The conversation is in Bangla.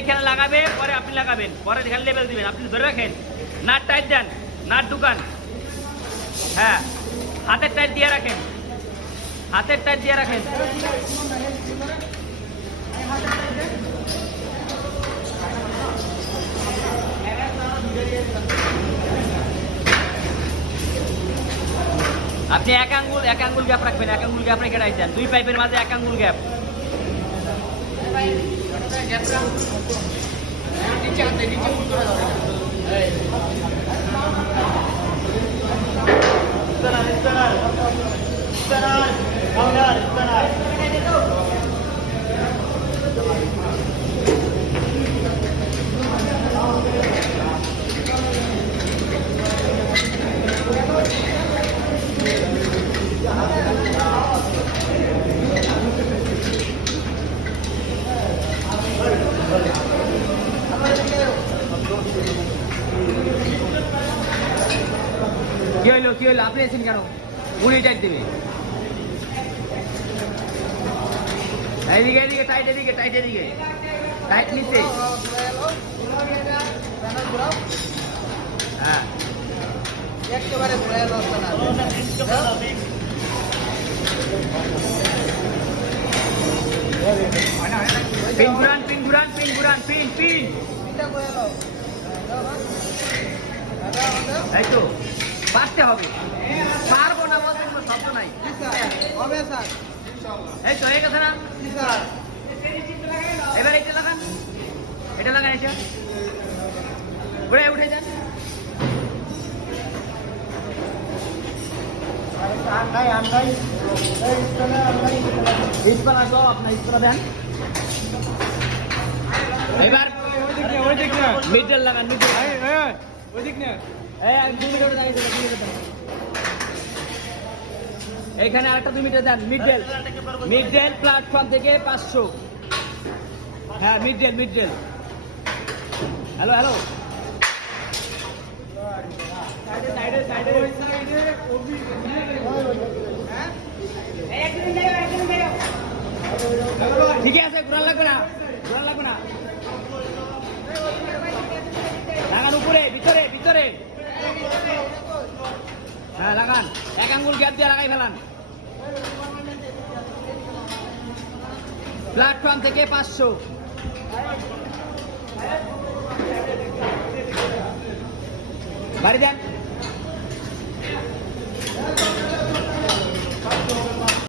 এখানে লাগাবে, পরে আপনি লাগাবেন, পরে এখানে লেবেল দিবেন। আপনি ধরে রাখেন, নাট টাইট দেন, নাট ঢুকান। হ্যাঁ, হাতের টাইট দিয়ে রাখেন, হাতের টাইট দিয়ে রাখেন। আপনি এক আঙ্গুল গ্যাপ রাখবেন, এক আঙ্গুল গ্যাপ রেখে রাখছেন, দুই পাইপের মাঝে এক আঙ্গুল গ্যাপ। কি হইলো আপনি এসেছেন কেন? উনি টাইট দেবে। এদিকে টাইট, এদিকে টাইট নিচে। হ্যাঁ, একেবারে ঘুরে যাচ্ছে না। পিন ঘুরান, পিন। তাই তো পারতে হবে, পারবো না বলতে কোনো শব্দ নাই। হবে স্যার, এই তো হয়ে গেছে না? স্যার এবার এটা লাগান, এটা উঠে যান। ইস্পালা সব আপনার ইস্পালা দেন। এবার মিডল লাগান, এখানে আরেকটা 2 মিটার দেন। মিডল প্ল্যাটফর্ম থেকে 500। হ্যাঁ, মিডল। হ্যালো ঠিক আছে, ঘোরান লাগবে না। লাগান উপরে, ভিতরে। হ্যাঁ লাগান, এক আঙ্গুল গ্যাপ দিয়ে লাগাই ফেলান। প্ল্যাটফর্ম থেকে 500। বাড়ি দেন।